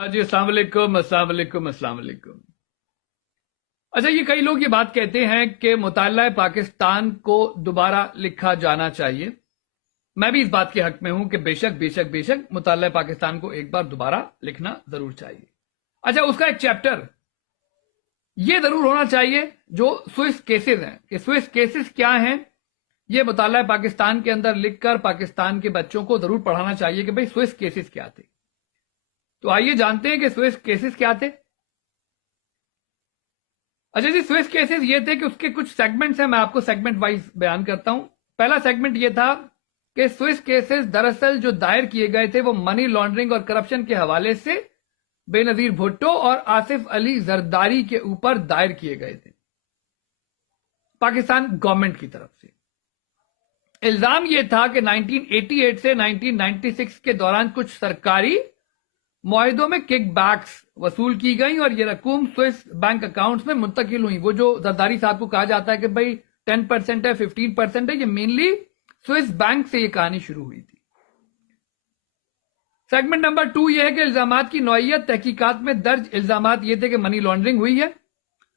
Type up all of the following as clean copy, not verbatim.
जी अस्सलाम वालेकुम अस्सलाम वालेकुम अस्सलाम वालेकुम। अच्छा, ये कई लोग ये बात कहते हैं कि मुताला पाकिस्तान को दोबारा लिखा जाना चाहिए। मैं भी इस बात के हक में हूं कि बेशक बेशक बेशक मुताला पाकिस्तान को एक बार दोबारा लिखना जरूर चाहिए। अच्छा, उसका एक चैप्टर ये जरूर होना चाहिए जो स्विस केसेस हैं कि स्विस केसेस क्या हैं, ये मुताला पाकिस्तान के अंदर लिखकर पाकिस्तान के बच्चों को जरूर पढ़ाना चाहिए कि भाई स्विस केसेस क्या थे। तो आइए जानते हैं कि स्विस केसेस क्या थे। अच्छा जी, स्विस केसेस ये थे कि उसके कुछ सेगमेंट्स हैं, मैं आपको सेगमेंट वाइज बयान करता हूं। पहला सेगमेंट ये था कि स्विस केसेस दरअसल जो दायर किए गए थे वो मनी लॉन्ड्रिंग और करप्शन के हवाले से बेनजीर भुट्टो और आसिफ अली जरदारी के ऊपर दायर किए गए थे पाकिस्तान गवर्नमेंट की तरफ से। इल्जाम यह था कि 1988 से 1996 के दौरान कुछ सरकारी मुआहिदों में किक बैक्स वसूल की गई और ये रकूम स्विस बैंक अकाउंट्स में मुंतकिल हुई। वो जो जरदारी साहब को कहा जाता है कि भाई 10% है 15% है, ये मेनली स्विस बैंक से ये कहानी शुरू हुई थी। सेगमेंट नंबर 2 ये है कि इल्जामात की नौइयत। तहकीकात में दर्ज इल्जामात ये थे कि मनी लॉन्ड्रिंग हुई है,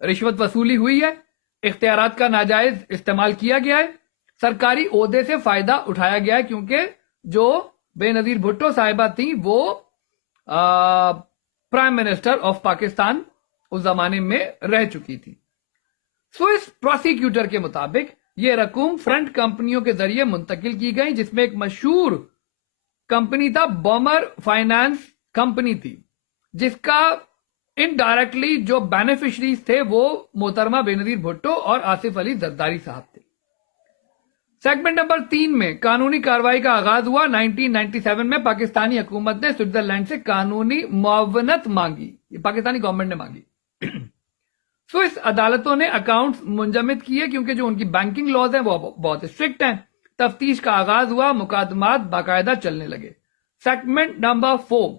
रिश्वत वसूली हुई है, इख्तियारात का नाजायज इस्तेमाल किया गया है, सरकारी ओहदे से फायदा उठाया गया है, क्योंकि जो बेनजीर भुट्टो साहिबा थी वो प्राइम मिनिस्टर ऑफ पाकिस्तान उस जमाने में रह चुकी थी। स्विस प्रोसिक्यूटर के मुताबिक यह रकूम फ्रंट कंपनियों के जरिए मुंतकिल की गई, जिसमें एक मशहूर कंपनी था बॉमर फाइनेंस कंपनी थी, जिसका इनडायरेक्टली जो बेनिफिशरीज थे वो मोहतरमा बेनजीर भुट्टो और आसिफ अली जरदारी साहब थे। सेगमेंट नंबर 3 में कानूनी कार्रवाई का आगाज हुआ। 1997 में पाकिस्तानी हुकूमत ने स्विट्जरलैंड से कानूनी मुआवनत मांगी, ये पाकिस्तानी गवर्नमेंट ने मांगी। स्विस अदालतों ने अकाउंट्स मुंजमद किए क्योंकि जो उनकी बैंकिंग लॉज हैं वो बहुत स्ट्रिक्ट हैं। तफ्तीश का आगाज हुआ, मुकदमात बाकायदा चलने लगे। सेगमेंट नंबर 4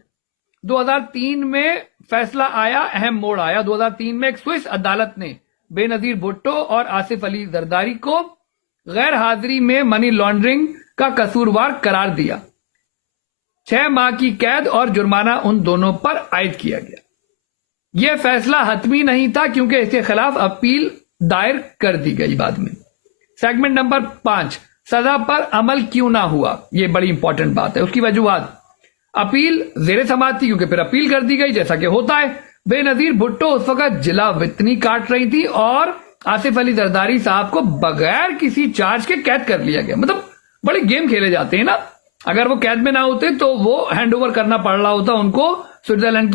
2003 में फैसला आया, अहम मोड़ आया। 2003 में एक स्विस अदालत ने बेनजीर भुट्टो और आसिफ अली जरदारी को गैर हाजिरी में मनी लॉन्ड्रिंग का कसूरवार करार दिया। 6 माह की कैद और जुर्माना उन दोनों पर आयद किया गया। यह फैसला हतमी नहीं था क्योंकि इसके खिलाफ अपील दायर कर दी गई बाद में। सेगमेंट नंबर 5 सजा पर अमल क्यों ना हुआ, यह बड़ी इंपॉर्टेंट बात है। उसकी वजूहात, अपील जेर समाअत थी क्योंकि फिर अपील कर दी गई, जैसा कि होता है। बेनजीर भुट्टो उस वक्त जिला वितनी काट रही थी और आसिफ अली जरदारी साहब को बगैर किसी चार्ज के कैद कर लिया गया। मतलब बड़े गेम खेले जाते हैं ना। अगर वो कैद में ना होते तो वो हैंड ओवर करना पड़ रहा होता उनको स्विट्जरलैंड